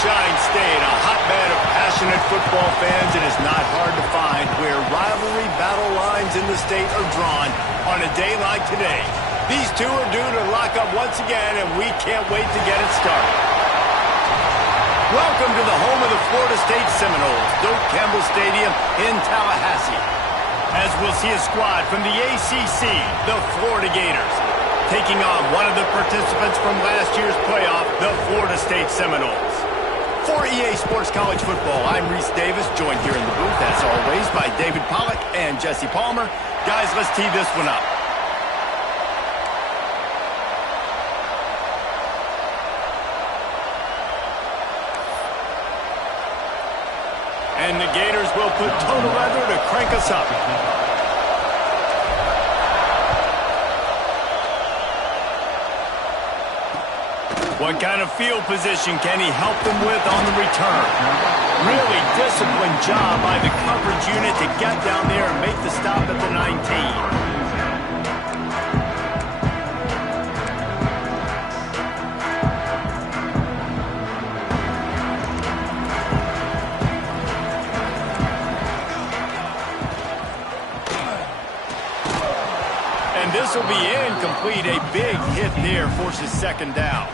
Sunshine State, a hotbed of passionate football fans. It is not hard to find where rivalry battle lines in the state are drawn on a day like today. These two are due to lock up once again, and we can't wait to get it started. Welcome to the home of the Florida State Seminoles, Doak Campbell Stadium in Tallahassee. As we'll see a squad from the ACC, the Florida Gators, taking on one of the participants from last year's playoff, the Florida State Seminoles. For EA Sports College Football, I'm Reese Davis, joined here in the booth, as always, by David Pollack and Jesse Palmer. Guys, let's tee this one up. And the Gators will put total leather to crank us up. What kind of field position can he help them with on the return? Really disciplined job by the coverage unit to get down there and make the stop at the 19. This will be incomplete. A big hit there forces second down.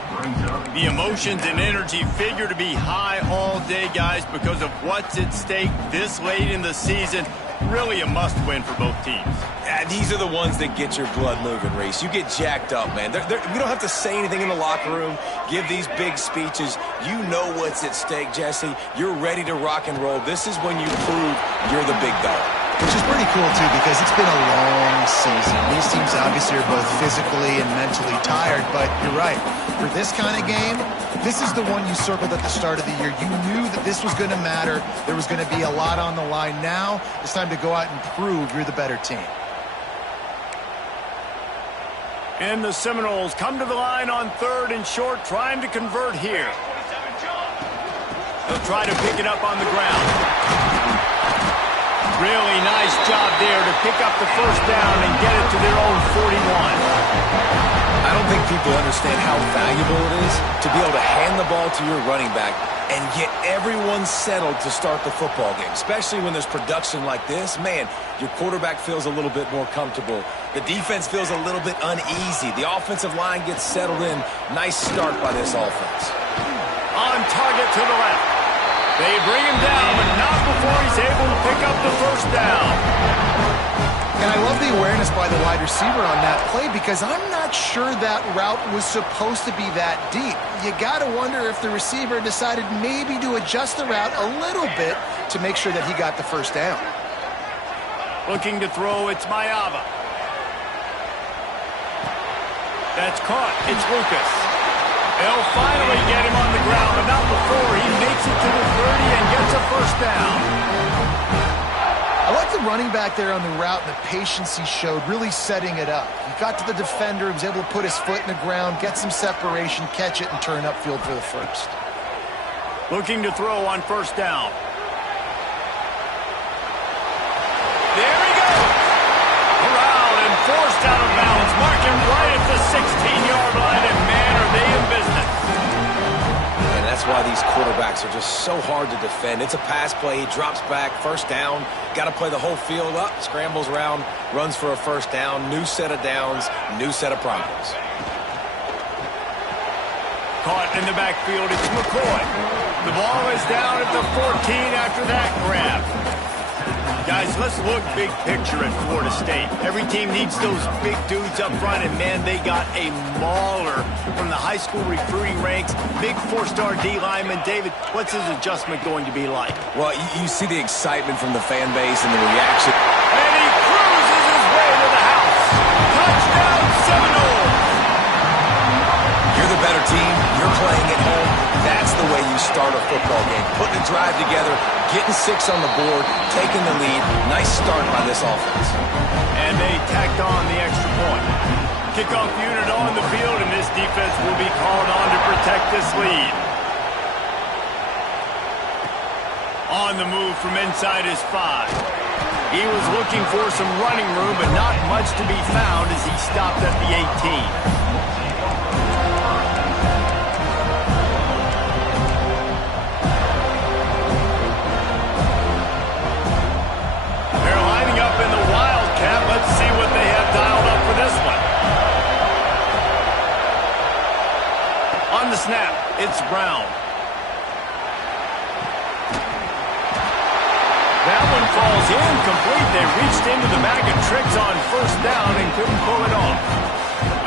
The emotions and energy figure to be high all day, guys, because of what's at stake this late in the season. Really a must-win for both teams. Yeah, these are the ones that get your blood moving, Reese. You get jacked up, man. You don't have to say anything in the locker room, give these big speeches. You know what's at stake, Jesse. You're ready to rock and roll. This is when you prove you're the big dog. Which is pretty cool, too, because it's been a long season. These teams obviously are both physically and mentally tired, but you're right. For this kind of game, this is the one you circled at the start of the year. You knew that this was going to matter. There was going to be a lot on the line. Now it's time to go out and prove you're the better team. And the Seminoles come to the line on third and short, trying to convert here. They'll try to pick it up on the ground. Really nice job there to pick up the first down and get it to their own 41. I don't think people understand how valuable it is to be able to hand the ball to your running back and get everyone settled to start the football game, especially when there's production like this. Man, your quarterback feels a little bit more comfortable. The defense feels a little bit uneasy. The offensive line gets settled in. Nice start by this offense. On target to the left. They bring him down, but not before he's able to pick up the first down. And I love the awareness by the wide receiver on that play because I'm not sure that route was supposed to be that deep. You got to wonder if the receiver decided maybe to adjust the route a little bit to make sure that he got the first down. Looking to throw, it's Mayava. That's caught. It's Lucas. They'll finally get him on the ground, but not before he makes it to the 30 and gets a first down. I like the running back there on the route and the patience he showed, really setting it up. He got to the defender, he was able to put his foot in the ground, get some separation, catch it, and turn upfield for the first. Looking to throw on first down. There he goes. Corralled and forced out of bounds. Mark him right at the 16-yard line, and man, are they in business. And that's why these quarterbacks are just so hard to defend. It's a pass play. He drops back, first down. Got to play the whole field up, scrambles around, runs for a first down. New set of downs, new set of problems. Caught in the backfield, it's McCoy. The ball is down at the 14 after that grab. Guys, let's look big picture at Florida State. Every team needs those big dudes up front, and man, they got a mauler from the high school recruiting ranks. Big four-star D lineman. David, what's his adjustment going to be like? Well, you see the excitement from the fan base and the reaction. And he cruises his way to the house. Touchdown, Seminoles! You're the better team. You're playing at home. That's the way you start a football game. Putting a drive together, getting 6 on the board, taking the lead. Nice start by this offense. And they tacked on the extra point. Kickoff unit on the field, and this defense will be called on to protect this lead. On the move from inside his 5. He was looking for some running room, but not much to be found as he stopped at the 18. the snap, it's Brown. That one falls incomplete. They reached into the bag of tricks on first down and couldn't pull it off.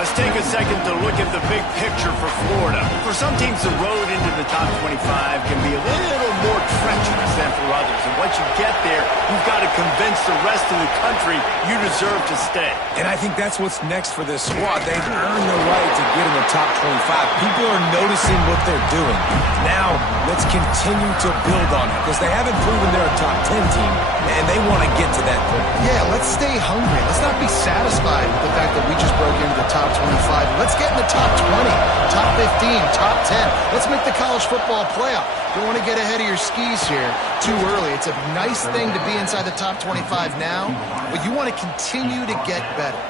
Let's take a second to look at the big picture for Florida. For some teams, the road into the top 25 can be a little more treacherous than for others. And once you get there, you've got to convince the rest of the country you deserve to stay. And I think that's what's next for this squad. They've earned the right to get in the top 25. People are noticing what they're doing. Now, let's continue to build on it because they haven't proven they're a top 10 team, and they want to get to that point. Yeah, let's stay hungry. Let's not be satisfied with the fact that we just broke into the top 25. Let's get in the top 20, top 15, top 10. Let's make the college football playoff. Don't want to get ahead of your skis here too early. It's a nice thing to be inside the top 25 now, but you want to continue to get better.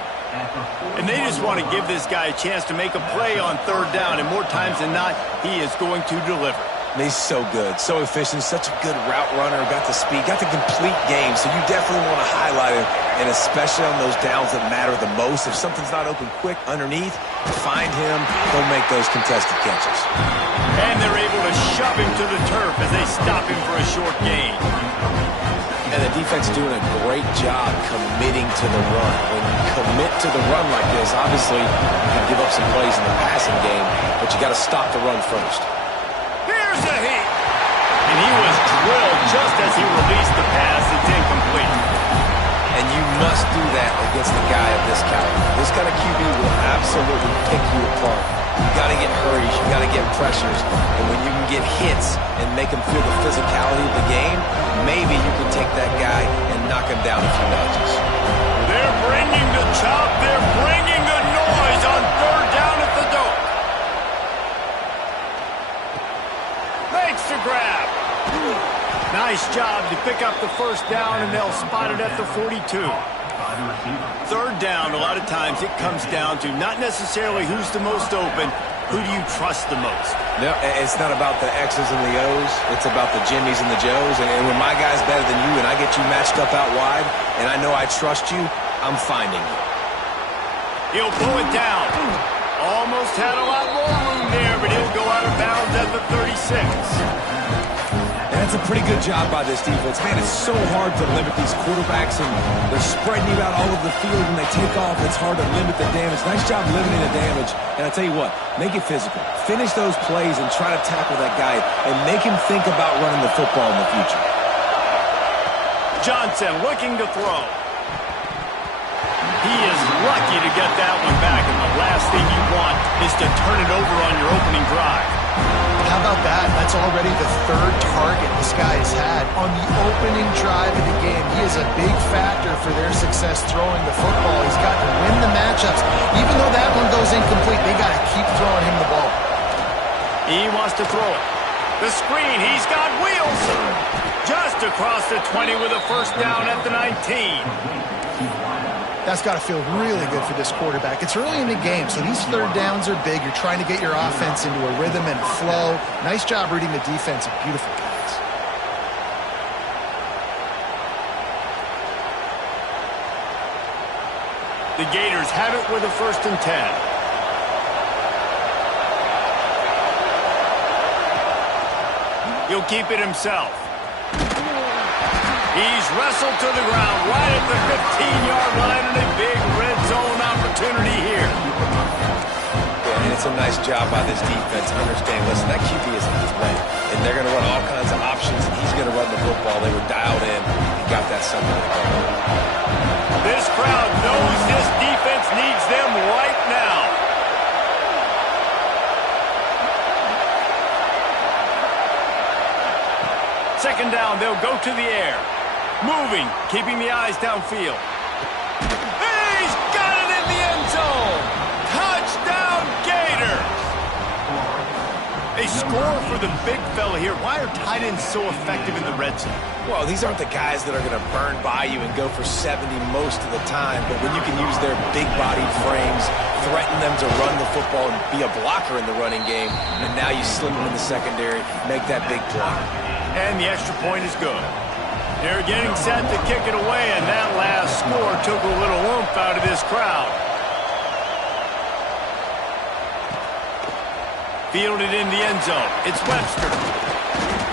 And they just want to give this guy a chance to make a play on third down, and more times than not, he is going to deliver. He's so good, so efficient, such a good route runner, got the speed, got the complete game, so you definitely want to highlight him, and especially on those downs that matter the most. If something's not open quick underneath, find him, he'll make those contested catches. And they're able to shove him to the turf as they stop him for a short gain. And the defense doing a great job committing to the run. When you commit to the run like this, obviously you can give up some plays in the passing game, but you got to stop the run first. Here's a hit. And he was drilled just as he released the pass. It's incomplete. And you must do that against a guy of this caliber. This kind of QB will absolutely pick you apart. You got to get hurries, you got to get pressures, and when you can get hits and make him feel the physicality of the game, maybe you can take that guy and knock him down a few notches. They're bringing the chop, they're bringing the noise on third down at the dope. Makes the grab. Nice job to pick up the first down, and they'll spot it at the 42. Third down, a lot of times it comes down to not necessarily who's the most open, who do you trust the most? No, it's not about the X's and the O's. It's about the Jimmies and the Joes. And when my guy's better than you and I get you matched up out wide, and I know I trust you, I'm finding you. He'll pull it down. Almost had a lot more room there, but he'll go out of bounds at the 36. And that's a pretty good job by this defense. Man, it's so hard to limit these quarterbacks, and they're spreading you out all over the field. When they take off, it's hard to limit the damage. Nice job limiting the damage. And I tell you what, make it physical. Finish those plays and try to tackle that guy and make him think about running the football in the future. Johnson looking to throw. He is lucky to get that one back, and the last thing you want is to turn it over on your opening drive. How about that? That's already the third target this guy has had on the opening drive of the game. He is a big factor for their success throwing the football. He's got to win the matchups. Even though that one goes incomplete, they got to keep throwing him the ball. He wants to throw it. The screen, he's got wheels. Just across the 20 with a first down at the 19. That's got to feel really good for this quarterback. It's early in the game, so these third downs are big. You're trying to get your offense into a rhythm and a flow. Nice job reading the defense. A beautiful pass. The Gators have it with a 1st and 10. He'll keep it himself. He's wrestled to the ground right at the 15-yard line, and a big red zone opportunity here. Yeah, and it's a nice job by this defense. Understand, listen, that QB isn't his way, and they're going to run all kinds of options, and he's going to run the football. They were dialed in and got that something. This crowd knows this defense needs them right now. Second down, they'll go to the air. Moving, keeping the eyes downfield. He's got it in the end zone! Touchdown, Gators! A score for the big fella here. Why are tight ends so effective in the red zone? Well, these aren't the guys that are going to burn by you and go for 70 most of the time, but when you can use their big-bodied frames, threaten them to run the football and be a blocker in the running game, and now you slip them in the secondary, make that big play. And the extra point is good. They're getting set to kick it away, and that last score took a little oomph out of this crowd. Fielded in the end zone. It's Webster.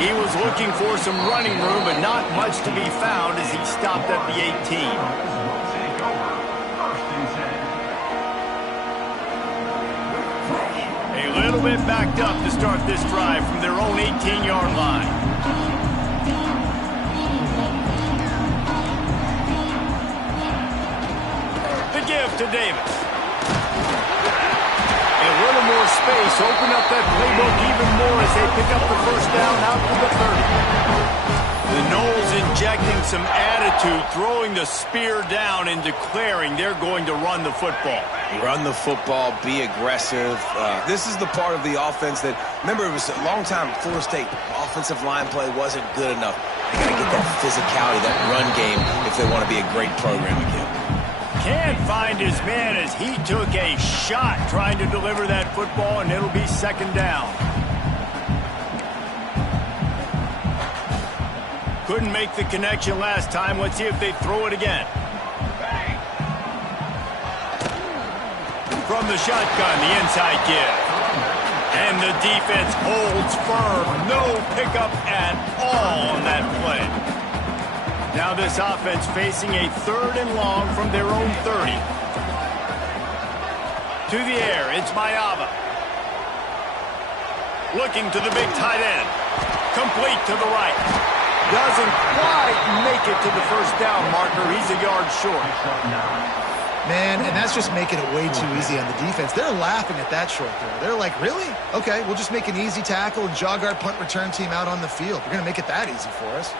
He was looking for some running room, but not much to be found as he stopped at the 18. A little bit backed up to start this drive from their own 18-yard line. The give to Davis. A little more space, open up that playbook even more as they pick up the first down out to the 30. The Noles injecting some attitude, throwing the spear down and declaring they're going to run the football. Run the football, be aggressive. This is the part of the offense that, remember, it was a long time Florida State offensive line play wasn't good enough. They got to get that physicality, that run game if they want to be a great program again. Can't find his man as he took a shot trying to deliver that football, and it'll be second down. Couldn't make the connection last time. Let's see if they throw it again. From the shotgun, the inside give. And the defense holds firm. No pickup at all on that play. Now this offense facing a 3rd and long from their own 30. To the air, it's Mayava. Looking to the big tight end. Complete to the right. Doesn't quite make it to the first down marker. He's a yard short. Man, and that's just making it way too easy on the defense. They're laughing at that short throw. They're like, really? Okay, we'll just make an easy tackle and jog our punt return team out on the field. We're going to make it that easy for us.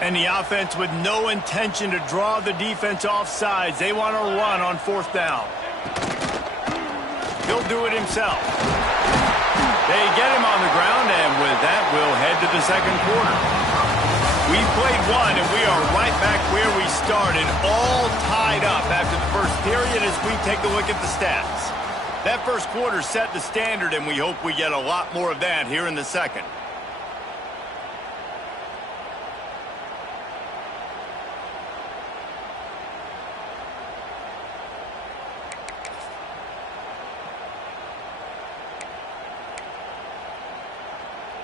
And the offense with no intention to draw the defense off sides. They want to run on 4th down. He'll do it himself. They get him on the ground, and with that, we'll head to the second quarter. We've played one, and we are right back where we started, all tied up after the first period as we take a look at the stats. That first quarter set the standard, and we hope we get a lot more of that here in the second.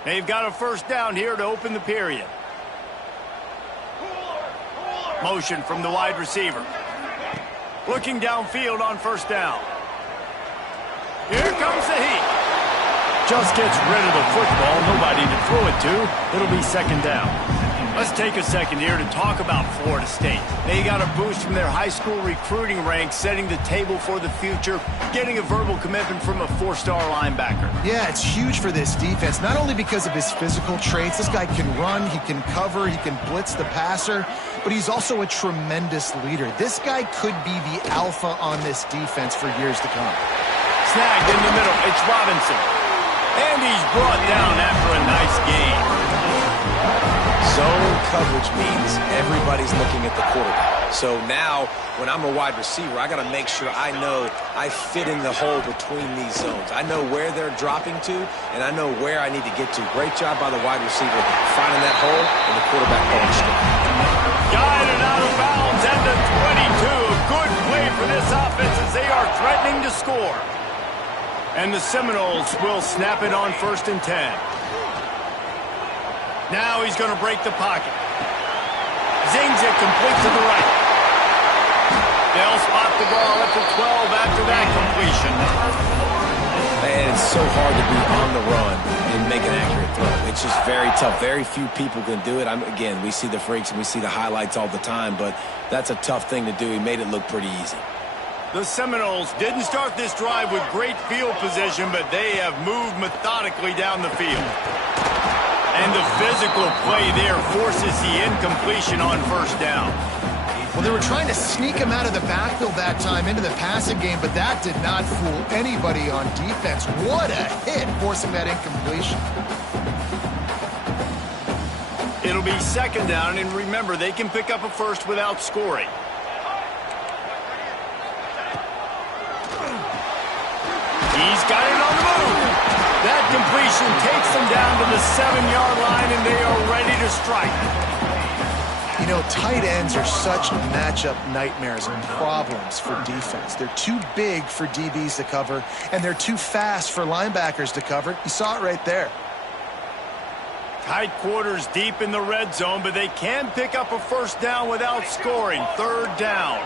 They've got a first down here to open the period. Motion from the wide receiver. Looking downfield on first down. Here comes the heat. Just gets rid of the football. Nobody to throw it to. It'll be second down. Let's take a second here to talk about Florida State. They got a boost from their high school recruiting ranks, setting the table for the future, getting a verbal commitment from a 4-star linebacker. Yeah, it's huge for this defense, not only because of his physical traits. This guy can run, he can cover, he can blitz the passer, but he's also a tremendous leader. This guy could be the alpha on this defense for years to come. Snagged in the middle, it's Robinson. And he's brought down after a nice game. Zone coverage means everybody's looking at the quarterback. So now, when I'm a wide receiver, I got to make sure I know I fit in the hole between these zones. I know where they're dropping to, and I know where I need to get to. Great job by the wide receiver finding that hole, and the quarterback going straight. Guided out of bounds at the 22. A good play for this offense as they are threatening to score. And the Seminoles will snap it on 1st and 10. Now he's going to break the pocket. Zings it complete to the right. They'll spot the ball at the 12 after that completion. Man, it's so hard to be on the run and make an accurate throw. It's just very tough. Very few people can do it. Again, we see the freaks and we see the highlights all the time, but that's a tough thing to do. He made it look pretty easy. The Seminoles didn't start this drive with great field position, but they have moved methodically down the field. And the physical play there forces the incompletion on 1st down. Well, they were trying to sneak him out of the backfield that time into the passing game, but that did not fool anybody on defense. What a hit, forcing that incompletion. It'll be second down, and remember, they can pick up a first without scoring. He's got it on the move. That completion takes them down to the 7-yard line, and they are ready to strike. You You know, tight ends are such matchup nightmares and problems for defense. They're too big for DBs to cover, and they're too fast for linebackers to cover. You saw it right there. Tight quarters deep in the red zone, but they can pick up a first down without scoring. Third down.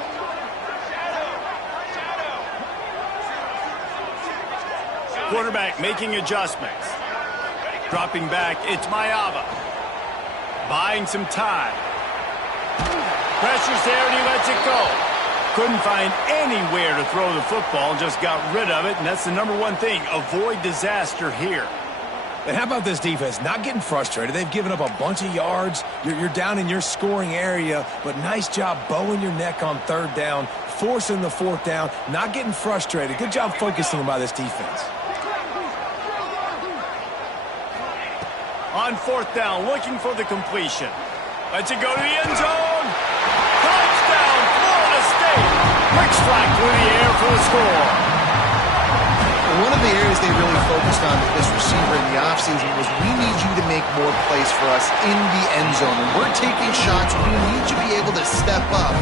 Quarterback making adjustments. Dropping back, it's Mayava. Buying some time. Pressure's there and he lets it go. Couldn't find anywhere to throw the football, just got rid of it, and that's the #1 thing. Avoid disaster here. And how about this defense? Not getting frustrated. They've given up a bunch of yards. You're down in your scoring area, but nice job bowing your neck on third down, forcing the fourth down, not getting frustrated. Good job focusing by this defense. On fourth down, looking for the completion. Lets it go to the end zone. Touchdown, Florida State. Quick strike through the air for the score. One of the areas they really focused on with this receiver in the offseason was we need you to make more plays for us in the end zone. When we're taking shots, we need you to be able to step up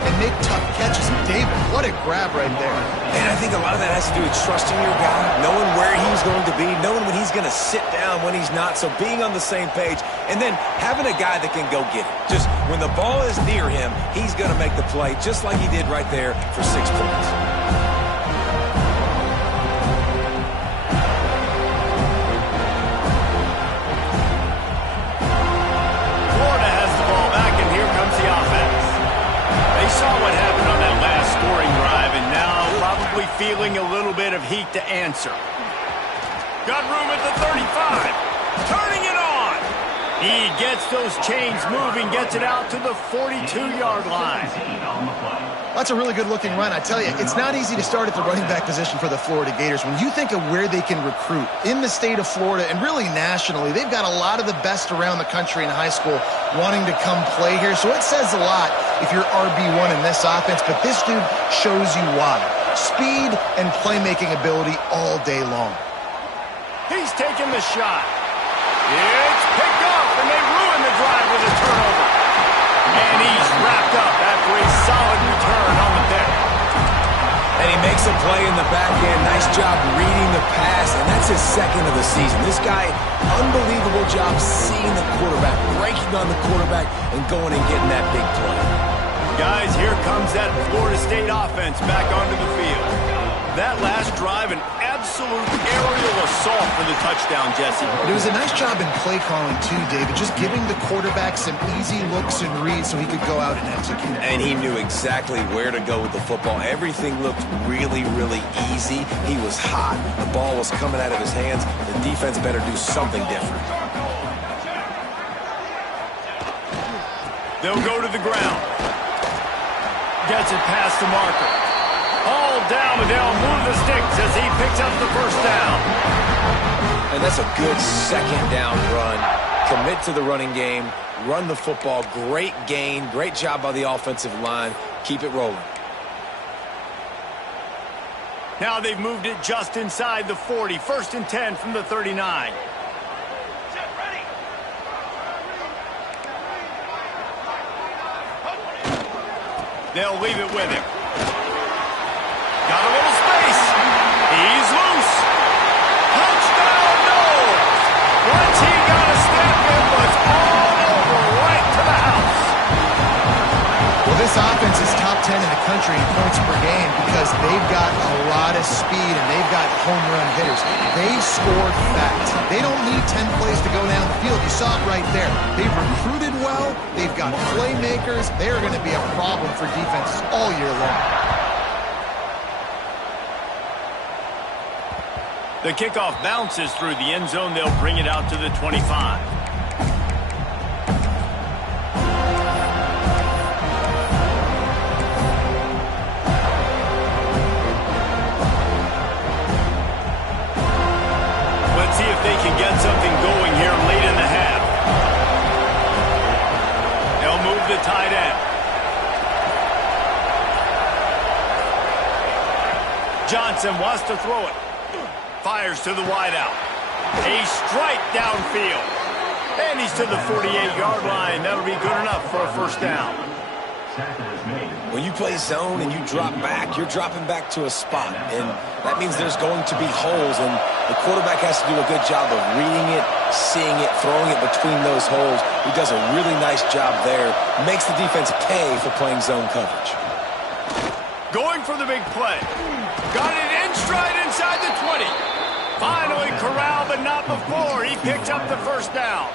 and make tough catches. And David, what a grab right there. And I think a lot of that has to do with trusting your guy, knowing where he's going to be, knowing when he's going to sit down, when he's not, so being on the same page, and then having a guy that can go get it. Just when the ball is near him, he's going to make the play, just like he did right there for 6 points. Saw what happened on that last scoring drive, and now probably feeling a little bit of heat to answer. Got room at the 35. Turning it on. He gets those chains moving, gets it out to the 42-yard line. That's a really good-looking run. I tell you, it's not easy to start at the running back position for the Florida Gators. When you think of where they can recruit in the state of Florida and really nationally, they've got a lot of the best around the country in high school wanting to come play here. So it says a lot if you're RB1 in this offense, but this dude shows you why. Speed and playmaking ability all day long. He's taking the shot. It's picked up, and they ruin the drive with a turnover. And he's wrapped up after a solid return on the pick. And he makes a play in the back end. Nice job reading the pass, and that's his second of the season. This guy, unbelievable job seeing the quarterback, breaking on the quarterback, and going and getting that big play. Guys, here comes that Florida State offense back onto the field. That last drive, an absolute aerial assault for the touchdown, Jesse. It was a nice job in play calling, too, David, just giving the quarterback some easy looks and reads so he could go out and execute. And he knew exactly where to go with the football. Everything looked really, really easy. He was hot. The ball was coming out of his hands. The defense better do something different. They'll go to the ground. Gets it past the marker. All down, but they'll move the sticks as he picks up the first down. And that's a good second down run. Commit to the running game, run the football, great gain, great job by the offensive line. Keep it rolling. Now they've moved it just inside the 40. 1st and 10 from the 39. They'll leave it with him. Got a little space. He's loose. Touchdown, Knowles. Once he got a step, it was all over right to the house. Well, this offense is top 10 in the country in points per game because they've got a lot of speed and they've got home run hitters. They scored fast. They don't need 10 plays to go down the field. You saw it right there. They've recruited well. They've got playmakers. They're going to be a problem for defenses all year long. The kickoff bounces through the end zone. They'll bring it out to the 25. Let's see if they can get something going here late in the half. They'll move the tight end. Johnson wants to throw it. Fires to the wideout. A strike downfield. And he's to the 48-yard line. That'll be good enough for a first down. When you play zone and you drop back, you're dropping back to a spot. And that means there's going to be holes. And the quarterback has to do a good job of reading it, seeing it, throwing it between those holes. He does a really nice job there. Makes the defense pay for playing zone coverage. Going for the big play. Got it in stride inside the 20. Finally corralled, but not before. He picks up the first down.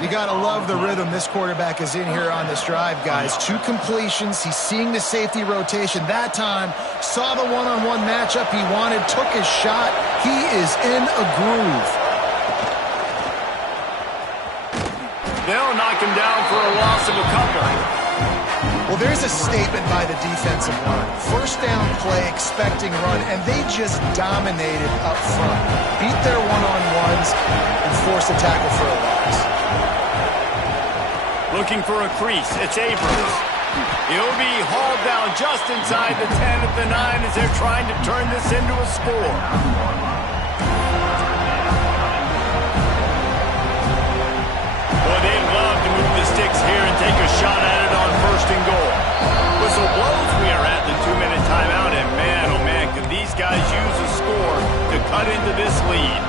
You got to love the rhythm this quarterback is in here on this drive, guys. 2 completions. He's seeing the safety rotation. That time, saw the one-on-one matchup he wanted, took his shot. He is in a groove. They'll knock him down for a loss of a couple. Well, there's a statement by the defensive line. First down play, expecting run, and they just dominated up front. Beat their one-on-ones and forced a tackle for a loss. Looking for a crease. It's Abrams. He'll be hauled down just inside the 10 at the 9 as they're trying to turn this into a score. Boy, they'd love to move the sticks here and take a shot at it on first and goal. Whistle blows. We are at the 2-minute timeout, and man, oh man, can these guys use a score to cut into this lead.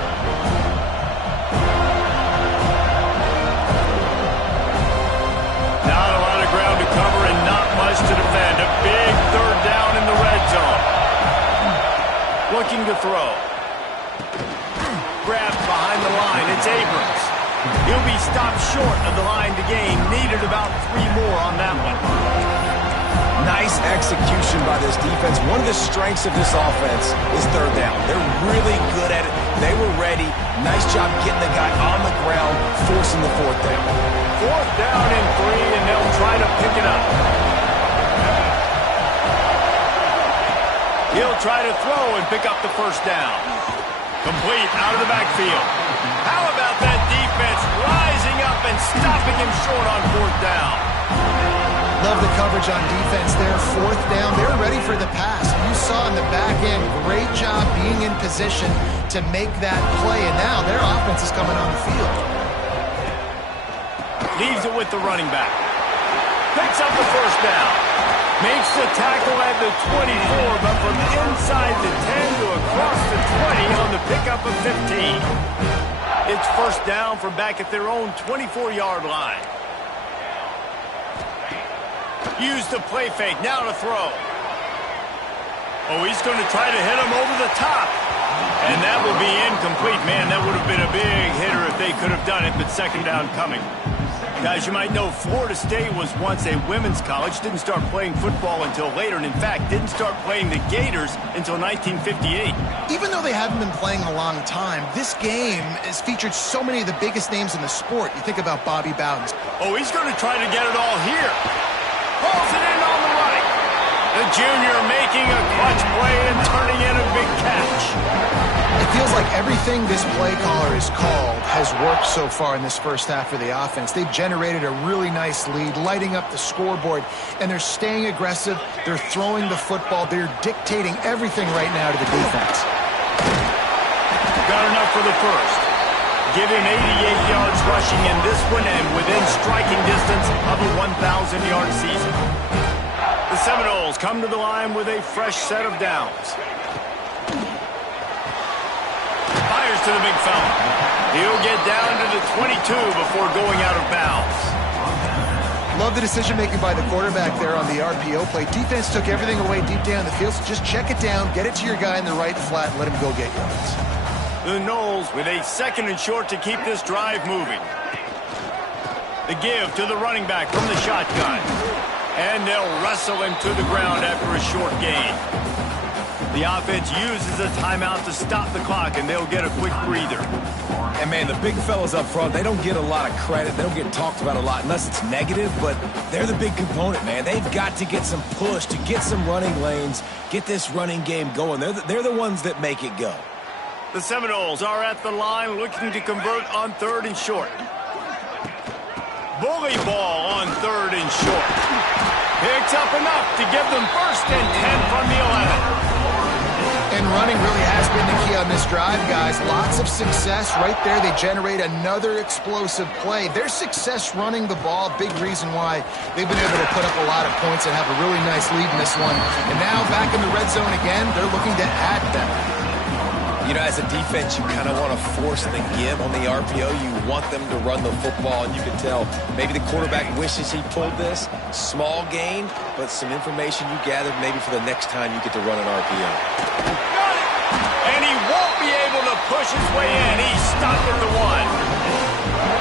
Not a lot of ground to cover and not much to defend. A big third down in the red zone. Looking to throw. Grabbed behind the line. It's Abrams. He'll be stopped short of the line to gain. Needed about 3 more on that one. Nice execution by this defense. One of the strengths of this offense is third down. They're really good at it. They were ready. Nice job getting the guy on the ground, forcing the fourth down. Fourth down and 3, and they'll try to pick it up. He'll try to throw and pick up the first down. Complete out of the backfield. How about that defense rising up and stopping him short on fourth down? Love the coverage on defense there. Fourth down. They were ready for the pass. You saw in the back end, great job being in position to make that play. And now their offense is coming on the field. Leaves it with the running back. Picks up the first down. Makes the tackle at the 24, but from inside the 10 to across the 20 on the pickup of 15. It's first down from back at their own 24-yard line. Use the play fake. Now to throw. Oh, he's going to try to hit him over the top. And that will be incomplete. Man, that would have been a big hitter if they could have done it, but second down coming. Guys, you might know Florida State was once a women's college, didn't start playing football until later, and in fact, didn't start playing the Gators until 1958. Even though they haven't been playing in a long time, this game has featured so many of the biggest names in the sport. You think about Bobby Bowden. Oh, he's going to try to get it all here. Pulls it in on the right. The junior making a clutch play and turning in a big catch. It feels like everything this play caller has called has worked so far in this first half for the offense. They've generated a really nice lead, lighting up the scoreboard, and they're staying aggressive. They're throwing the football. They're dictating everything right now to the defense. Got enough for the first. Give him 88 yards rushing in this one and within striking distance of a 1,000-yard season. The Seminoles come to the line with a fresh set of downs. Fires to the big fella. He'll get down to the 22 before going out of bounds. Love the decision-making by the quarterback there on the RPO play. Defense took everything away deep down the field, so just check it down, get it to your guy in the right flat, and let him go get yards. The Noles with a second and short to keep this drive moving. The give to the running back from the shotgun. And they'll wrestle him to the ground after a short gain. The offense uses a timeout to stop the clock, and they'll get a quick breather. And, man, the big fellas up front, they don't get a lot of credit. They don't get talked about a lot unless it's negative, but they're the big component, man. They've got to get some push, to get some running lanes, get this running game going. They're the ones that make it go. The Seminoles are at the line looking to convert on third and short. Bully ball on third and short. Picks up enough to give them first and 10 from the 11. And running really has been the key on this drive, guys. Lots of success right there. They generate another explosive play. Their success running the ball, big reason why they've been able to put up a lot of points and have a really nice lead in this one. And now back in the red zone again, they're looking to add that. You know, as a defense, you kind of want to force the give on the RPO. You want them to run the football, and you can tell maybe the quarterback wishes he pulled this. Small gain, but some information you gathered maybe for the next time you get to run an RPO. Got it! And he won't be able to push his way in. He's stopped at the 1.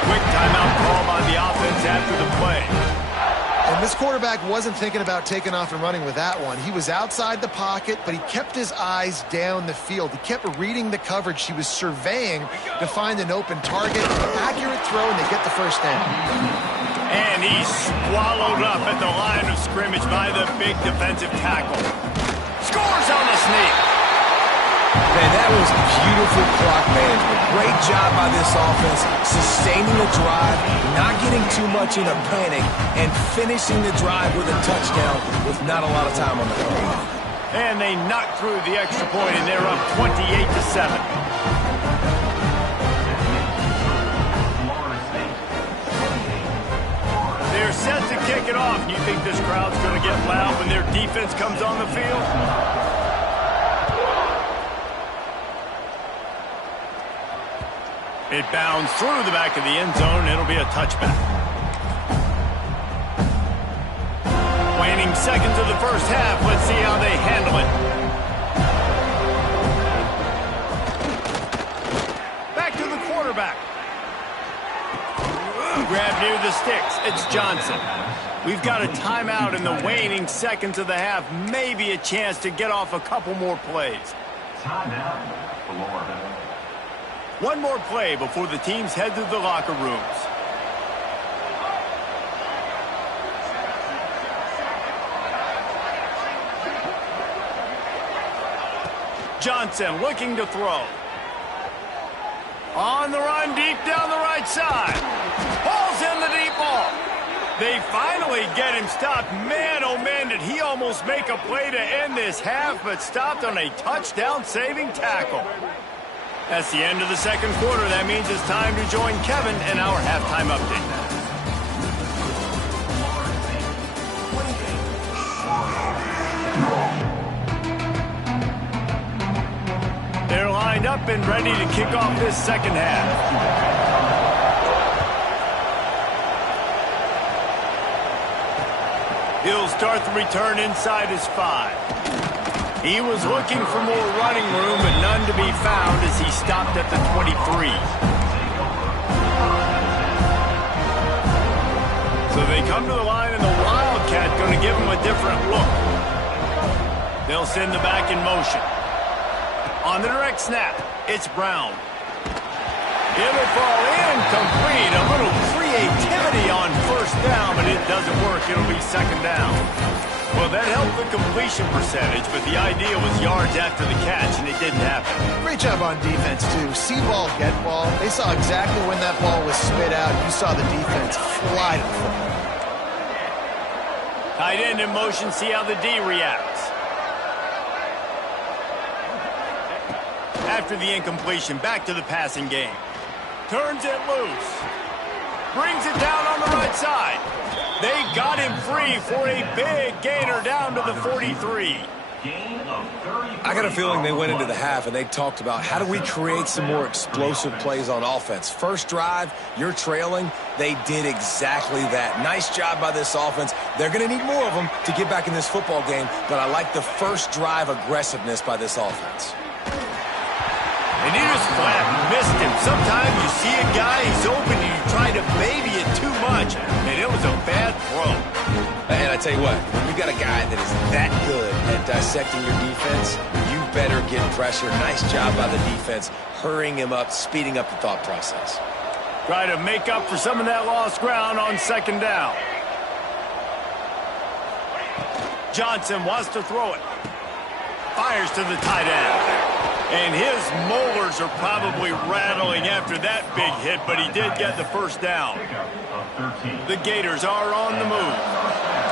Quick timeout call by the offense after the play. And this quarterback wasn't thinking about taking off and running with that one. He was outside the pocket, but he kept his eyes down the field. He kept reading the coverage. He was surveying to find an open target. Accurate throw, and they get the first down. And he's swallowed up at the line of scrimmage by the big defensive tackle. Scores on the sneak. Man, that was beautiful clock management. Great job by this offense, sustaining the drive, not getting too much in a panic, and finishing the drive with a touchdown with not a lot of time on the clock. And they knocked through the extra point, and they're up 28-7. They're set to kick it off. You think this crowd's going to get loud when their defense comes on the field? It bounds through the back of the end zone. It'll be a touchback. Waning seconds of the first half. Let's see how they handle it. Back to the quarterback. Grab near the sticks. It's Johnson. We've got a timeout in the waning seconds of the half. Maybe a chance to get off a couple more plays. Timeout. One more play before the teams head to the locker rooms. Johnson looking to throw. On the run, deep down the right side. Ball's in the deep ball. They finally get him stopped. Man, oh man, did he almost make a play to end this half, but stopped on a touchdown-saving tackle. That's the end of the second quarter. That means it's time to join Kevin in our halftime update. They're lined up and ready to kick off this second half. He'll start the return inside his 5. He was looking for more running room, but none to be found as he stopped at the 23. So they come to the line, and the Wildcat going to give him a different look. They'll send the back in motion. On the direct snap, it's Brown. It'll fall incomplete. A little creativity on first down, but it doesn't work. It'll be second down. Well, that helped the completion percentage, but the idea was yards after the catch, and it didn't happen. Great job on defense, too. See ball, get ball. They saw exactly when that ball was spit out. You saw the defense fly to the football. Tight end in motion, see how the D reacts. After the incompletion, back to the passing game. Turns it loose. Brings it down on the right side. They got him free for a big gainer down to the 43. I got a feeling they went into the half and they talked about how do we create some more explosive plays on offense. First drive, you're trailing. They did exactly that. Nice job by this offense. They're going to need more of them to get back in this football game, but I like the first drive aggressiveness by this offense. And he just flat missed him. Sometimes you see a guy, he's open, and you try to baby it too much, and it was a bad throw. And I tell you what, when you got a guy that is that good at dissecting your defense, you better get pressure. Nice job by the defense, hurrying him up, speeding up the thought process. Try to make up for some of that lost ground on second down. Johnson wants to throw it. Fires to the tight end. And his molars are probably rattling after that big hit, but he did get the first down. The Gators are on the move.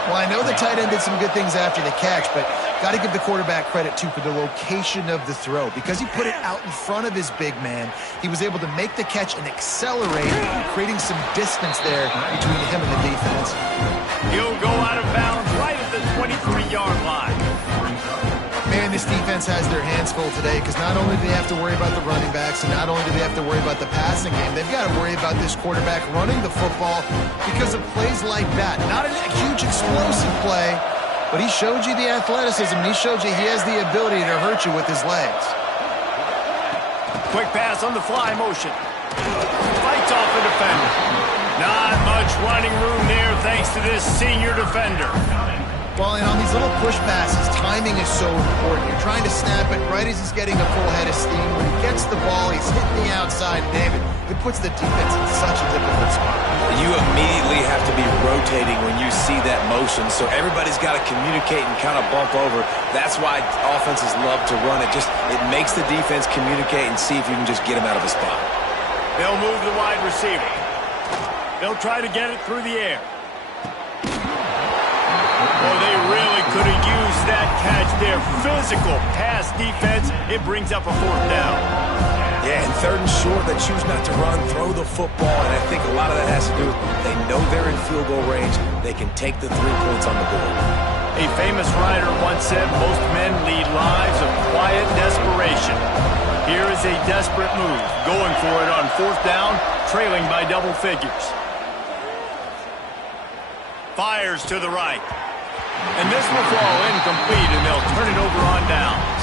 Well, I know the tight end did some good things after the catch, but got to give the quarterback credit, too, for the location of the throw. Because he put it out in front of his big man, he was able to make the catch and accelerate, creating some distance there between him and the defense. He'll go out of bounds right at the 23-yard line. Man, this defense has their hands full today because not only do they have to worry about the running backs and not only do they have to worry about the passing game, they've got to worry about this quarterback running the football because of plays like that. Not a huge explosive play, but he showed you the athleticism, and he showed you he has the ability to hurt you with his legs. Quick pass on the fly motion. Fights off the defender. Not much running room there thanks to this senior defender. Well, and on these little push passes, timing is so important. You're trying to snap it right as he's getting a full head of steam. When he gets the ball, he's hitting the outside. Damn it, it puts the defense in such a difficult spot. You immediately have to be rotating when you see that motion, so everybody's got to communicate and kind of bump over. That's why offenses love to run it. It makes the defense communicate and see if you can just get him out of a spot. They'll move the wide receiver. They'll try to get it through the air. Oh, they really could have used that catch there. Physical pass defense. It brings up a fourth down. Yeah, and third and short, they choose not to run, throw the football, and I think a lot of that has to do with they know they're in field goal range. They can take the 3 points on the board. A famous writer once said, most men lead lives of quiet desperation. Here is a desperate move, going for it on fourth down, trailing by double figures. Fires to the right. And this will fall incomplete, and they'll turn it over on downs.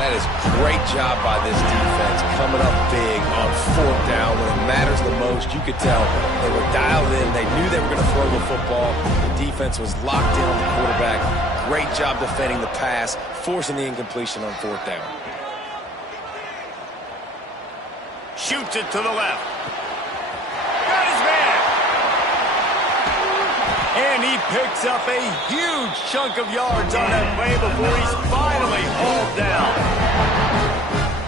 That is great job by this defense, coming up big on fourth down when it matters the most. You could tell they were dialed in. They knew they were going to throw the football. The defense was locked in on the quarterback. Great job defending the pass, forcing the incompletion on fourth down. Shoots it to the left. Got his man. And he picks up a huge chunk of yards on that play before he's finally hauled down.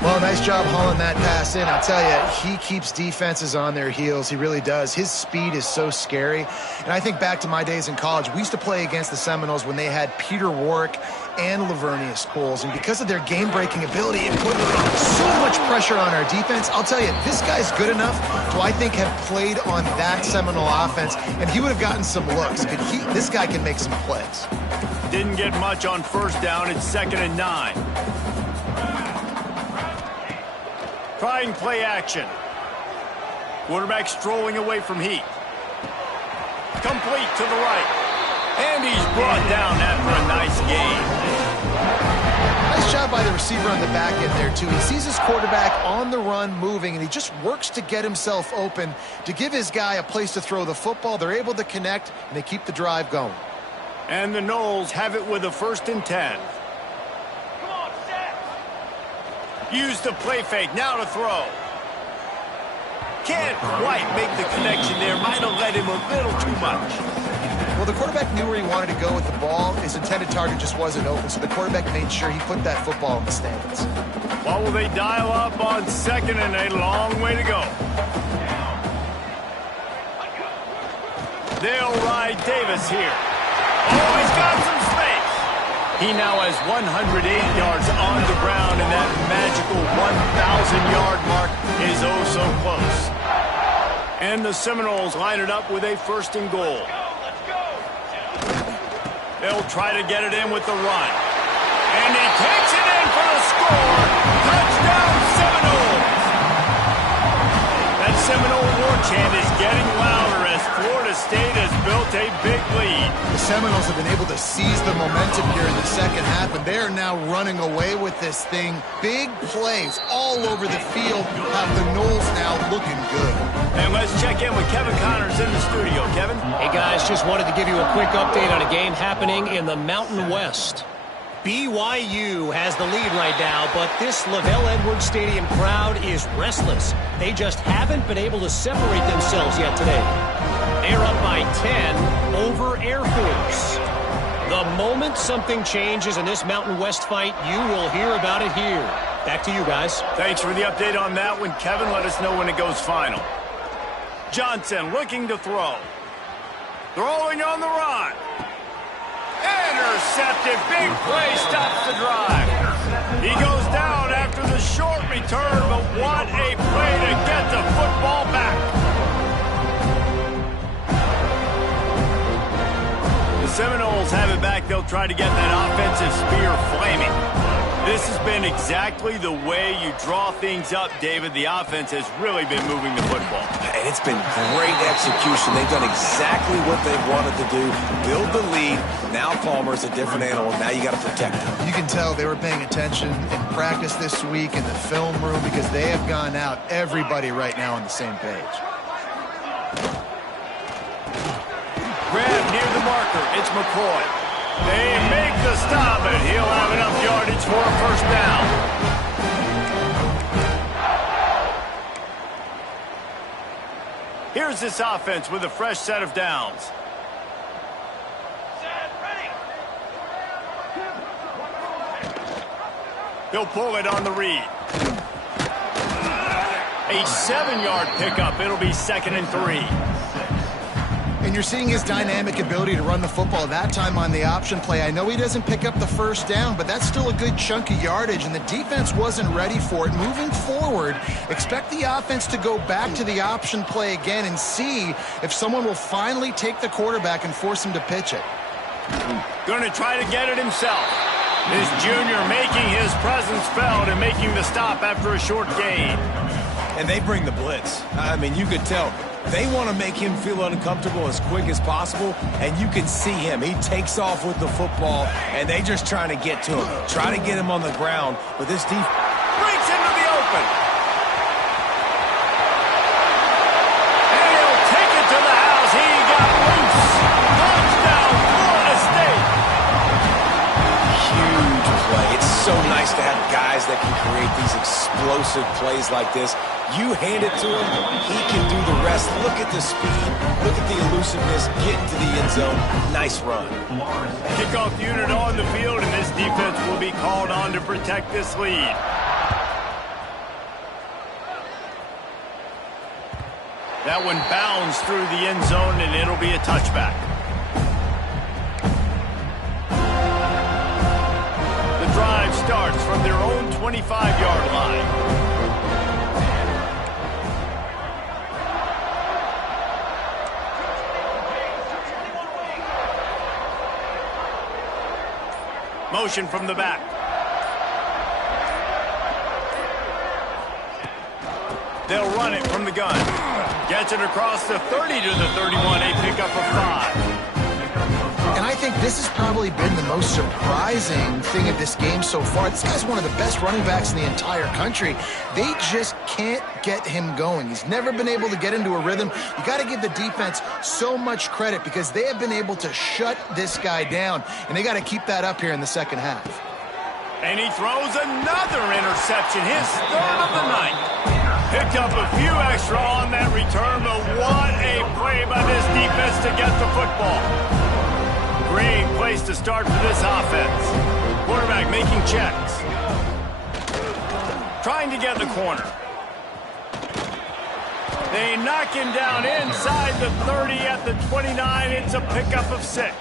Well, nice job hauling that pass in. I'll tell you, he keeps defenses on their heels. He really does. His speed is so scary. And I think back to my days in college. We used to play against the Seminoles when they had Peter Warwick and Lavernius Coles. And because of their game-breaking ability, it put so much pressure on our defense. I'll tell you, this guy's good enough to, I think, have played on that Seminole offense, and he would have gotten some looks. But this guy can make some plays. Didn't get much on first down. It's 2nd and 9. Trying play action. Quarterback strolling away from heat. Complete to the right. And he's brought down after a nice gain. Nice job by the receiver on the back end there, too. He sees his quarterback on the run moving, and he just works to get himself open to give his guy a place to throw the football. They're able to connect, and they keep the drive going. And the Noles have it with a 1st and 10. Use the play fake, now to throw. Can't quite make the connection there. Might have led him a little too much. Well, the quarterback knew where he wanted to go with the ball. His intended target just wasn't open, so the quarterback made sure he put that football in the stands. Well, will they dial up on 2nd and a long way to go? They'll ride Davis here. Oh, he's got some space. He now has 108 yards on the ground, and that magical 1,000-yard mark is oh so close. And the Seminoles line it up with a 1st and goal. They'll try to get it in with the run. And he takes it in for the score. Touchdown, Seminoles! That Seminole war chant is getting louder as Florida State has built a big lead. The Seminoles have been able to seize the momentum here in the second half, and they are now running away with this thing. Big plays all over the field have the Noles now looking good. And let's check in with Kevin Connors in the studio. Kevin? Hey, guys, just wanted to give you a quick update on a game happening in the Mountain West. BYU has the lead right now, but this LaVell Edwards Stadium crowd is restless. They just haven't been able to separate themselves yet today. They're up by 10 over Air Force. The moment something changes in this Mountain West fight, you will hear about it here. Back to you guys. Thanks for the update on that one, Kevin. Let us know when it goes final. Johnson looking to throw. Throwing on the run. intercepted. Big play stops the drive. He goes down after the short return, but what a play to get the football back. The Seminoles have it back. They'll try to get that offensive spear flaming. This has been exactly the way you draw things up, David. The offense has really been moving the football. And it's been great execution. They've done exactly what they've wanted to do. Build the lead. Now Palmer's a different animal. Now you got to protect him. You can tell they were paying attention in practice this week in the film room because they have gone out, everybody right now on the same page. Grab near the marker. It's McCoy. They make the stop, and he'll have enough yardage for a first down. Here's this offense with a fresh set of downs. Set, ready. He'll pull it on the read. A 7-yard pickup. It'll be 2nd and 3. And you're seeing his dynamic ability to run the football, that time on the option play. I know he doesn't pick up the first down, but that's still a good chunk of yardage, and the defense wasn't ready for it. Moving forward, expect the offense to go back to the option play again and see if someone will finally take the quarterback and force him to pitch it. Going to try to get it himself. This junior making his presence felt and making the stop after a short gain. And they bring the blitz. I mean, you could tell. They want to make him feel uncomfortable as quick as possible, and you can see him. He takes off with the football, and they just trying to get to him. Try to get him on the ground, but this defense breaks into the open. And he'll take it to the house. He got loose. Touchdown, Florida State. huge play. It's so nice to have guys that can create these explosive plays like this. You hand it to him, he can do the rest. Look at the speed, look at the elusiveness, get into the end zone. Nice run. Kickoff unit on the field, and this defense will be called on to protect this lead. That one bounds through the end zone, and it'll be a touchback. The drive starts from their own 25-yard line. Motion from the back. They'll run it from the gun. Gets it across the 30 to the 31, a pickup of 5. And I think this has probably been the most surprising thing of this game so far. This guy's one of the best running backs in the entire country. They just can't get him going. He's never been able to get into a rhythm. You got to give the defense so much credit because they have been able to shut this guy down, and they got to keep that up here in the second half. And he throws another interception, his third of the night. Picked up a few extra on that return, but what a play by this defense to get the football. Great place to start for this offense. Quarterback making checks. Trying to get the corner. They knock him down inside the 30 at the 29. It's a pickup of 6.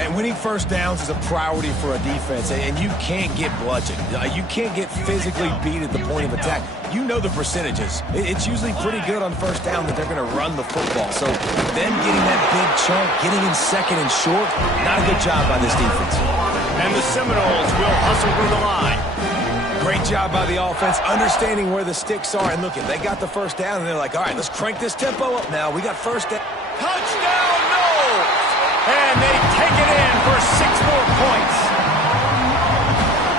And winning first downs is a priority for a defense, and you can't get bludgeoned. You can't get physically beat at the point of attack. You know the percentages. It's usually pretty good on first down that they're going to run the football. So them getting that big chunk, getting in second and short, not a good job by this defense. And the Seminoles will hustle for the line. Great job by the offense, understanding where the sticks are. And look, they got the first down, and they're like, all right, let's crank this tempo up now. We got first down. Touchdown, Knowles! And they take it in for 6 more points.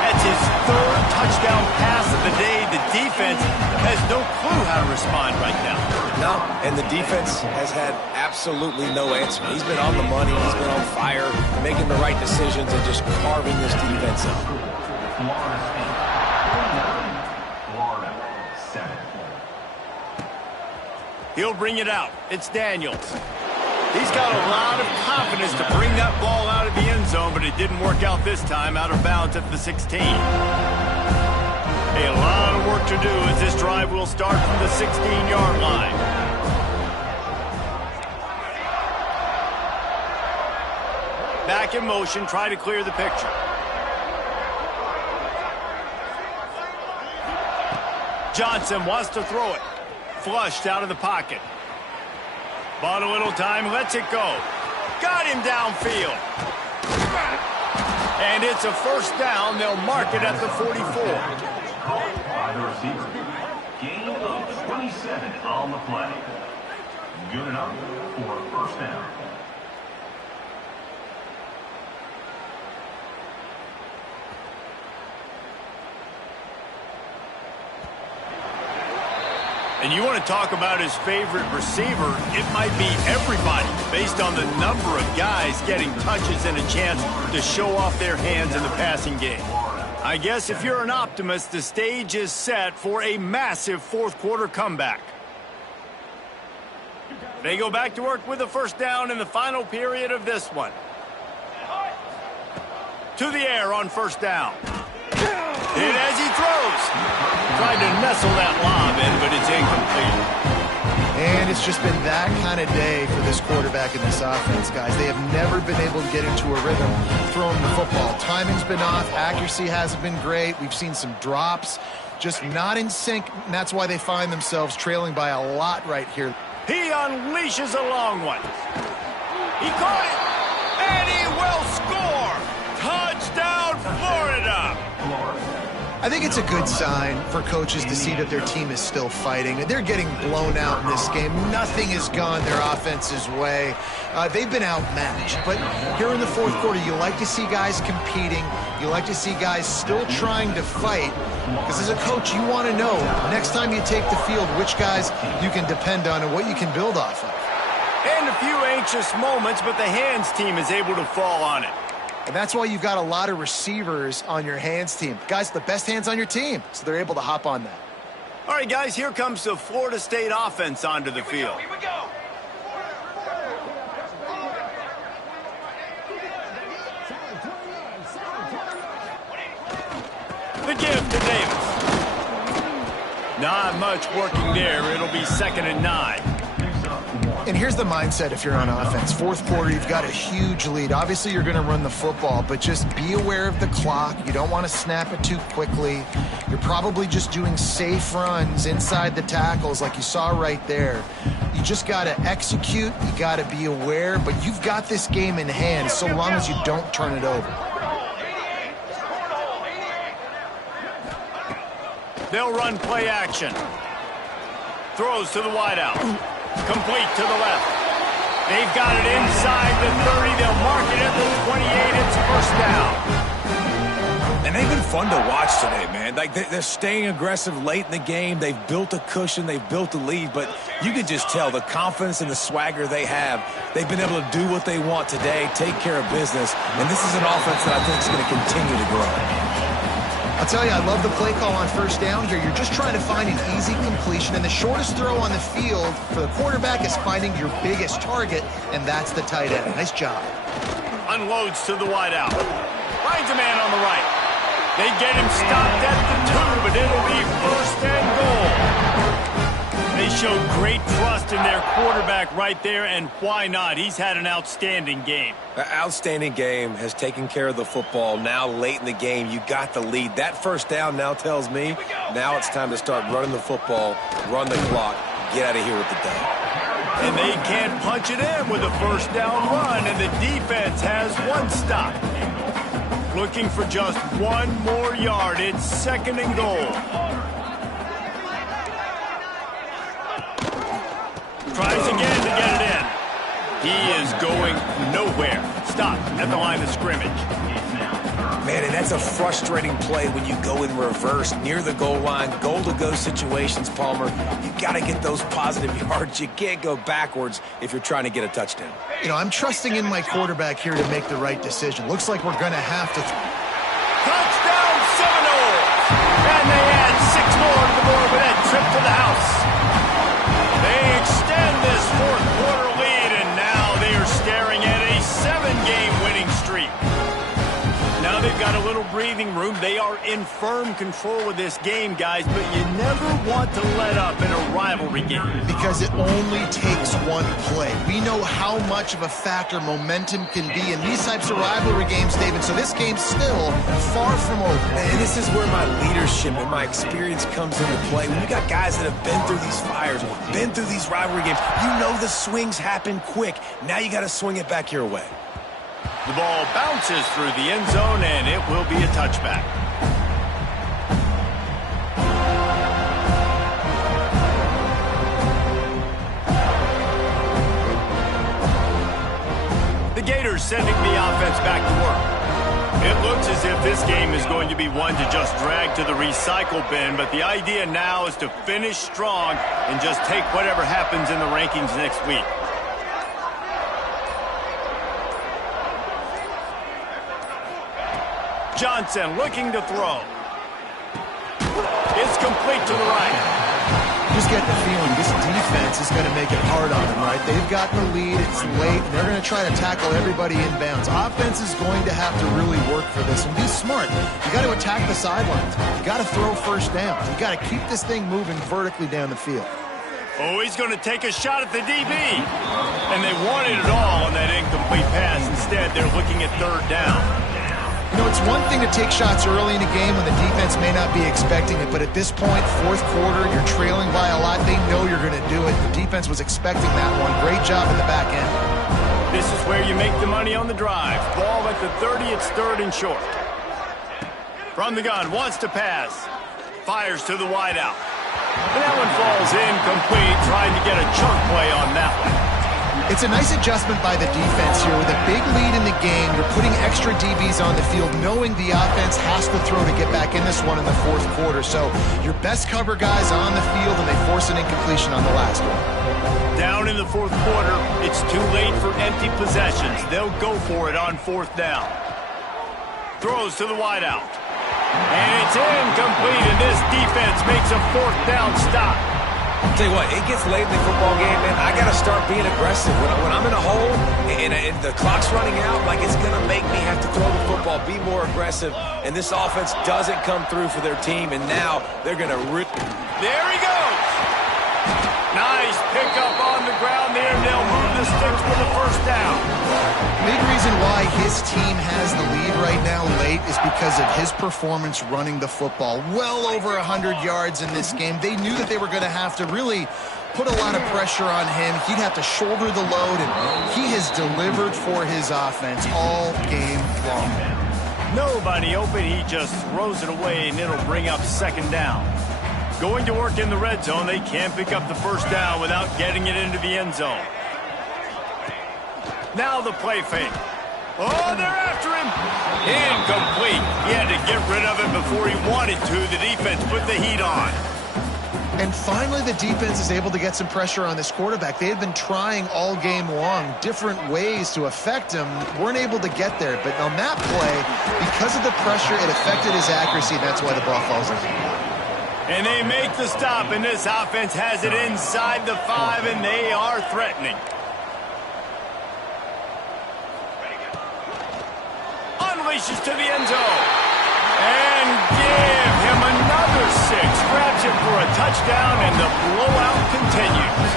That's his third touchdown pass of the day. The defense has no clue how to respond right now. No, and the defense has had absolutely no answer. He's been on the money. He's been on fire, making the right decisions and just carving this defense up. He'll bring it out. It's Daniels. He's got a lot of confidence to bring that ball out of the end zone, but it didn't work out this time, out of bounds at the 16. A lot of work to do as this drive will start from the 16-yard line. Back in motion, try to clear the picture. Johnson wants to throw it. Flushed out of the pocket. Bought a little time, lets it go. Got him downfield. And it's a first down. They'll mark it at the 44. By the receiver. Gain of 27 on the play. Good enough for a first down. And you want to talk about his favorite receiver, it might be everybody based on the number of guys getting touches and a chance to show off their hands in the passing game. I guess if you're an optimist, the stage is set for a massive fourth-quarter comeback. They go back to work with a first down in the final period of this one. To the air on first down. And as he throws, tried to nestle that lob in, but it's incomplete. And it's just been that kind of day for this quarterback in this offense, guys. They have never been able to get into a rhythm throwing the football. Timing's been off. Accuracy hasn't been great. We've seen some drops, just not in sync, and that's why they find themselves trailing by a lot right here. He unleashes a long one. He caught it, and he will score. Touchdown, Florida. I think it's a good sign for coaches to see that their team is still fighting. They're getting blown out in this game. Nothing has gone their offense's way. They've been outmatched. But here in the fourth quarter, you like to see guys competing. You like to see guys still trying to fight. Because as a coach, you want to know, next time you take the field, which guys you can depend on and what you can build off of. And a few anxious moments, but the hands team is able to fall on it. And that's why you've got a lot of receivers on your hands team. Guys, the best hands on your team, so they're able to hop on that. All right, guys, here comes the Florida State offense onto the field. Here we go. The give to Davis. Not much working there. It'll be 2nd and 9. And here's the mindset if you're on offense. Fourth quarter, you've got a huge lead. Obviously, you're going to run the football, but just be aware of the clock. You don't want to snap it too quickly. You're probably just doing safe runs inside the tackles like you saw right there. You just got to execute. You got to be aware, but you've got this game in hand so long as you don't turn it over. They'll run play action. Throws to the wideout. Complete to the left. They've got it inside the 30. They'll mark it at the 28. It's first down. And they've been fun to watch today, man. Like, they're staying aggressive late in the game. They've built a cushion. They've built a lead. But you can just tell the confidence and the swagger they have. They've been able to do what they want today, take care of business. And this is an offense that I think is going to continue to grow. I'll tell you, I love the play call on first down here. You're just trying to find an easy completion, and the shortest throw on the field for the quarterback is finding your biggest target, and that's the tight end. Nice job. Unloads to the wideout. Finds a man on the right. They get him stopped at the 2, but it'll be 1st and goal. They showed great trust in their quarterback right there, and why not? He's had an outstanding game. An outstanding game, has taken care of the football. Now late in the game, you got the lead. That first down now tells me now it's time to start running the football, run the clock, get out of here with the day. And they can't punch it in with a first down run, and the defense has one stop. Looking for just one more yard. It's 2nd and goal. Tries again to get it in. He is going nowhere. Stop at the line of scrimmage. Man, and that's a frustrating play when you go in reverse near the goal line, goal-to-go situations, Palmer. You got to get those positive yards. You can't go backwards if you're trying to get a touchdown. You know, I'm trusting in my quarterback here to make the right decision. Looks like we're going to have to... Touchdown Seminoles! And they add 6 more to the board with that trip to the house. They extend this fourth-quarter lead, and now they are staring at a 7-game winning streak. Now they've got a little breathing room. They are in firm control of this game, guys, but you never want to let up in a rivalry game. Because it only takes one play. We know how much of a factor momentum can be in these types of rivalry games, David, so this game's still far from over. And this is where my leadership and my experience comes into play. When you got guys that have been through these fires, been through these rivalry games, you know the swings happen quick. Now you got to swing it back your way. The ball bounces through the end zone, and it will be a touchback. The Gators sending the offense back to work. It looks as if this game is going to be one to just drag to the recycle bin, but the idea now is to finish strong and just take whatever happens in the rankings next week. Johnson looking to throw. It's complete to the right. Just get the feeling this defense is going to make it hard on them, right? They've gotten the lead, it's late, and they're going to try to tackle everybody inbounds. Offense is going to have to really work for this and be smart. You got to attack the sidelines. You got to throw first down. You got to keep this thing moving vertically down the field. Oh, he's going to take a shot at the DB. And they wanted it all on that incomplete pass. Instead, they're looking at third down. You know, it's one thing to take shots early in a game when the defense may not be expecting it, but at this point, fourth quarter, you're trailing by a lot. They know you're going to do it. The defense was expecting that one. Great job at the back end. This is where you make the money on the drive. Ball at the 30, it's third and short. From the gun, wants to pass. Fires to the wideout. And that one falls incomplete, trying to get a chunk play on that one. It's a nice adjustment by the defense here. With a big lead in the game, you're putting extra DBs on the field, knowing the offense has to throw to get back in this one in the fourth quarter. So your best cover guys on the field, and they force an incompletion on the last one. Down in the fourth quarter, it's too late for empty possessions. They'll go for it on fourth down. Throws to the wideout. And it's incomplete, and this defense makes a fourth down stop. I'll tell you what, it gets late in the football game, man. I got to start being aggressive. When I'm in a hole and the clock's running out, like, it's going to make me have to throw the football, be more aggressive. And this offense doesn't come through for their team, and now they're going to rip. There he goes. Nice pickup on the ground there. They'll move the sticks for the first down. Big reason why his team has the lead right now late is because of his performance running the football. Well over 100 yards in this game. They knew that they were going to have to really put a lot of pressure on him. He'd have to shoulder the load, and he has delivered for his offense all game long. Nobody open. He just throws it away, and it'll bring up second down. Going to work in the red zone. They can't pick up the first down without getting it into the end zone. Now the play fake. Oh, they're after him. Incomplete. He had to get rid of it before he wanted to. The defense put the heat on. And finally, the defense is able to get some pressure on this quarterback. They had been trying all game long different ways to affect him. Weren't able to get there. But on that play, because of the pressure, it affected his accuracy. That's why the ball falls in. And they make the stop, and this offense has it inside the 5, and they are threatening. Unleashes to the end zone. And give him another 6. Grabs it for a touchdown, and the blowout continues.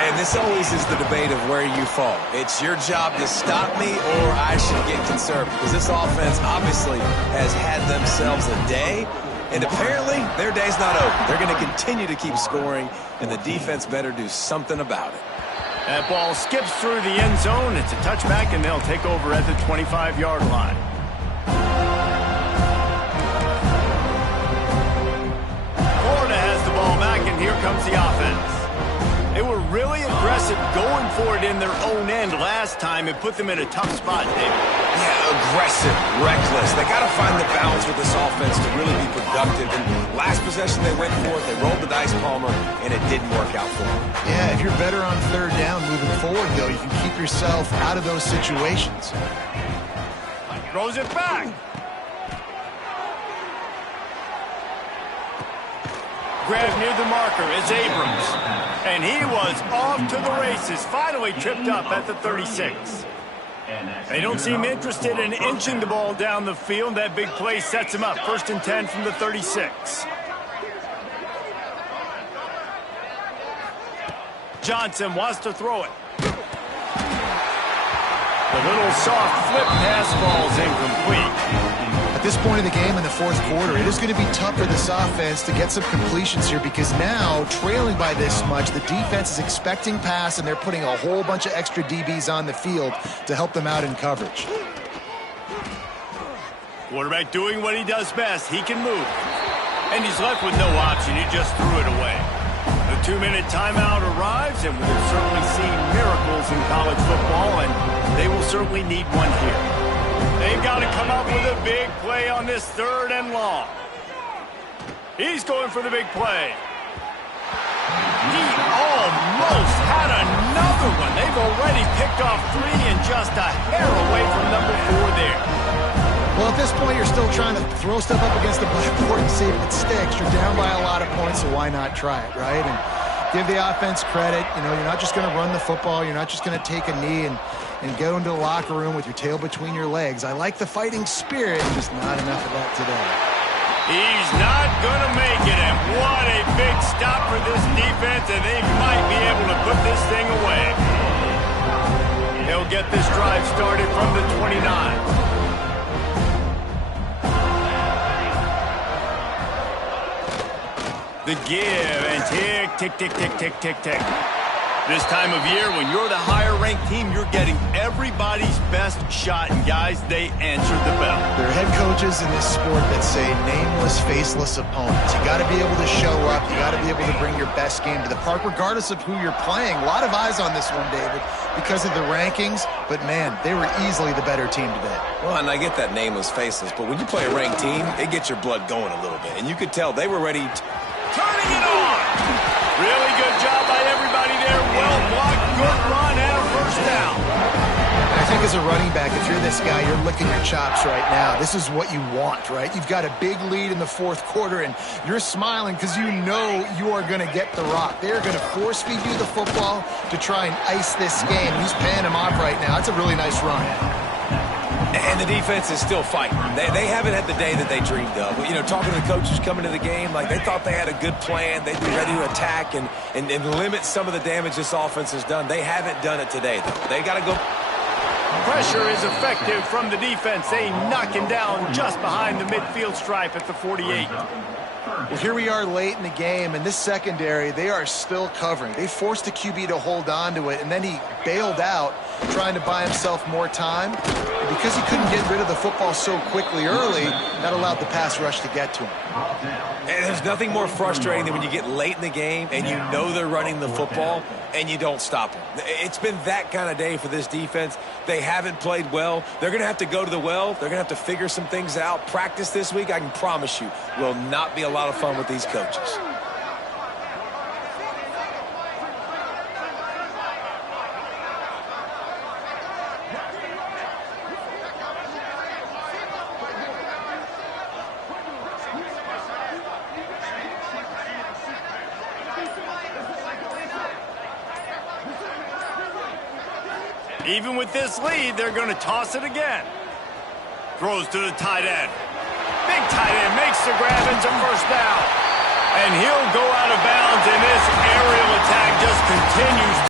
And this always is the debate of where you fall. It's your job to stop me, or I should get conserved. Because this offense obviously has had themselves a day. And apparently, their day's not over. They're going to continue to keep scoring, and the defense better do something about it. That ball skips through the end zone. It's a touchback, and they'll take over at the 25-yard line. Florida has the ball back, and here comes the offense. They were really aggressive going for it in their own end last time. It put them in a tough spot, David. Yeah, aggressive, reckless. They got to find the balance with this offense to really be productive. And last possession they went for it, they rolled the dice, Palmer, and it didn't work out for them. Yeah, if you're better on third down moving forward, though, you can keep yourself out of those situations. Throws it back. Grabbed near the marker is Abrams. And he was off to the races, finally tripped up at the 36. They don't seem interested in inching the ball down the field. That big play sets him up. 1st and 10 from the 36. Johnson wants to throw it. The little soft flip pass falls incomplete. At this point in the game in the 4th quarter, it is going to be tough for this offense to get some completions here because now, trailing by this much, the defense is expecting pass and they're putting a whole bunch of extra DBs on the field to help them out in coverage. Quarterback doing what he does best. He can move. And he's left with no option. He just threw it away. The 2-minute timeout arrives, and we've certainly seen miracles in college football, and they will certainly need one here. They've got to come up with a big play on this 3rd and long. He's going for the big play. He almost had another one. They've already picked off 3 and just a hair away from number 4 there. Well, at this point, you're still trying to throw stuff up against the blackboard and see if it sticks. You're down by a lot of points, so why not try it, right? And give the offense credit. You know, you're not just going to run the football. You're not just going to take a knee and go into the locker room with your tail between your legs. I like the fighting spirit, just not enough of that today. He's not going to make it, and what a big stop for this defense, and they might be able to put this thing away. They'll get this drive started from the 29. The give and tick, tick, tick, tick, tick, tick, tick. This time of year, when you're the higher-ranked team, you're getting everybody's best shot, and guys, they answered the bell. There are head coaches in this sport that say nameless, faceless opponents. You got to be able to show up. You got to be able to bring your best game to the park, regardless of who you're playing. A lot of eyes on this one, David, because of the rankings. But, man, they were easily the better team today. Well, and I get that nameless, faceless, but when you play a ranked team, it gets your blood going a little bit. And you could tell they were ready to... Turning it on. Really good job by everybody there. Well blocked, good run, and a 1st down. And I think as a running back, if you're this guy, you're licking your chops right now. This is what you want, right? You've got a big lead in the 4th quarter, and you're smiling because you know you are going to get the rock. They're going to force feed you the football to try and ice this game. He's paying him off right now. It's a really nice run. And the defense is still fighting. They haven't had the day that they dreamed of. You know, talking to the coaches coming to the game, like they thought they had a good plan. They'd be ready to attack and limit some of the damage this offense has done. They haven't done it today, though. They got to go. Pressure is effective from the defense. They knock him down just behind the midfield stripe at the 48. Well, here we are late in the game, and this secondary, they are still covering. They forced the QB to hold on to it, and then he bailed out, trying to buy himself more time. And because he couldn't get rid of the football so quickly early, that allowed the pass rush to get to him. And there's nothing more frustrating than when you get late in the game and you know they're running the football and you don't stop them. It's been that kind of day for this defense. They haven't played well. They're going to have to go to the well. They're going to have to figure some things out. Practice this week, I can promise you, will not be a lot of fun with these coaches. Even with this lead, they're going to toss it again. Throws to the tight end. Big tight end makes the grab into 1st down. And he'll go out of bounds, and this aerial attack just continues.